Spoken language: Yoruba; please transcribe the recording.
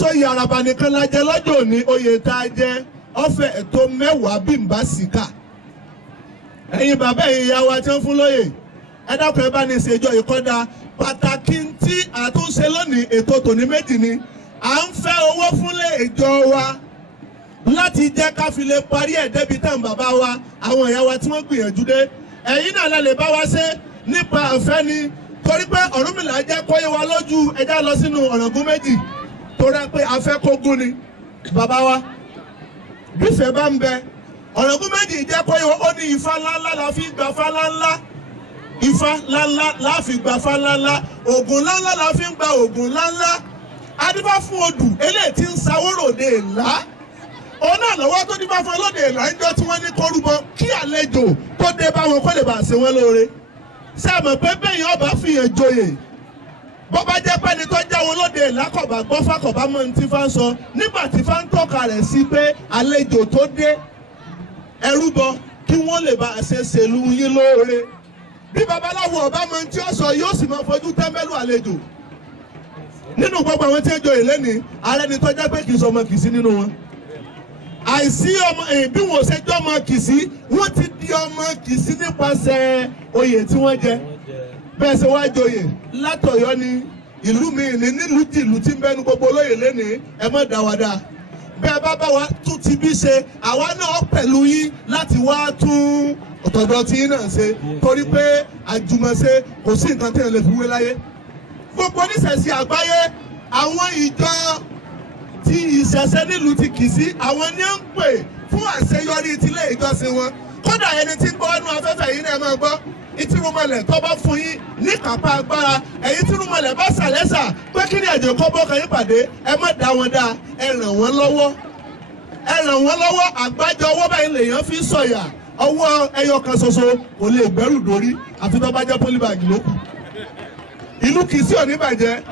sóyè àràbà nìkan la jẹ lọ́jọ́ òní oyè tá a jẹ ọ̀fẹ́ ètò mẹ́wàá bí n bá sì kà. ẹ̀yin bàbá ẹ̀yin ìyá wa tí wọ́n fún lóyè ẹ dákun ẹ bá ní ìṣèjọ ìkọ́dà pàtàkì tí àtúnṣe lónìí ètò tòní méjì ni à ń fẹ́ owó fúnlé ìjọ wa láti jẹ́ ká fi lè parí ẹ̀ débi tán bàbá wa àwọn ìyá wa tí wọ́n gbìyànjú dé ẹ̀yin náà lè bá wa ṣe nípa àfẹ́ ni torí pé Ọ̀rúnmìlà jẹ́ kóyè wa lójú ẹja lọ sínú ọ̀ràngún méjì torí pé afẹ́ kógún ni bàbá wa bífẹ̀ bá ń bẹ ọ̀ràngún méjì jẹ́ kóyè wa ó ní ifá ńláńlá la fi gbà fá ńláńlá ifá ńláńlá la fi gbà fá ńláńlá ògùn ńláńlá la fi ń gba ògùn ńláńlá adífá fún odù eléyìí tí ń sawóròde ńlá òun náà lọ́wọ́ tó dífá fún olóde ńlá ń jọ tí wọ́n ní kórúbọ kí àlejò tó dé bá wọn kó lè bá ṣe wọn lóore sáàmù pé bẹ́yìn ọba fìyàn joyè bó bá jẹ́ pẹ́ni tó jẹ́ wọn lóde ìlákọ̀bà gbọ́ fàkọ̀bá mọ́ ní tí fá ń sọ nígbà tí fá ń tọ́ka rẹ̀ sí pé àlejò tó dé ẹrú bọ kí wọ́n lè bá ṣe ṣèlú yín lóore bí babaláwo ọba mọ́ tí ó sọ yóò sì máa fojú tẹ́ḿbẹ́lú àlejò nínú gbogbo àwọn tí ń joyè lẹ́ni ààrẹ ni tó jẹ́ pé kì í sọ ọmọ kì í sí nínú wọn àìsí ọmọ bí wọn ò ṣe jẹ́ ọmọ kì í sí wọ́n ti di ọmọ kì í sí nípasẹ̀ oyè tí wọ́n jẹ bẹ́ẹ̀ ṣe wá joyè látọ̀yọ́ ni ìlú mi ní nílùú tìlú tí ń bẹnu gbogbo olóyè lẹ́ni ẹ mọ̀ dáwàdà bẹ́ẹ̀ bá wa tún ti bí ṣe àwa náà pẹ̀lú yín láti wá tún ọ̀tọ̀dọ̀ tí yín náà ṣe torí pé àjùmọ̀ṣe kò sí nǹkan tí ẹ lè fi wé láyé gbogbo oníṣẹ̀ṣe àgbáyé àwọn ìjọ tí ìṣẹ̀ṣe nílùú ti kì sí àwọn ní ń pè fún àṣeyọrí tilé ìjọsìn wọn kódà ẹni tí ń gbọ́ inú afẹ́fẹ́ yìí náà máa gbọ́ ìtìrúmọlẹ̀ tó bá fún yín ní kápá agbára ẹ̀yin tìrúmọlẹ̀ bá ṣàlẹ́sà pé kí ni ẹ̀jẹ̀ kọ́ bọ́ kan yín pàdé ẹ má dá wọn dá ẹ ràn wọ́n lọ́wọ́ àgbájọ ọwọ́ báyìí lèèyàn fi sọ̀yà ọwọ́ ẹyọ kan ṣoṣo kò lè gbẹ́rù dórí àfi tó bá jẹ́ pólíbàgì lókù ìlú kìí sí òní bàjẹ́.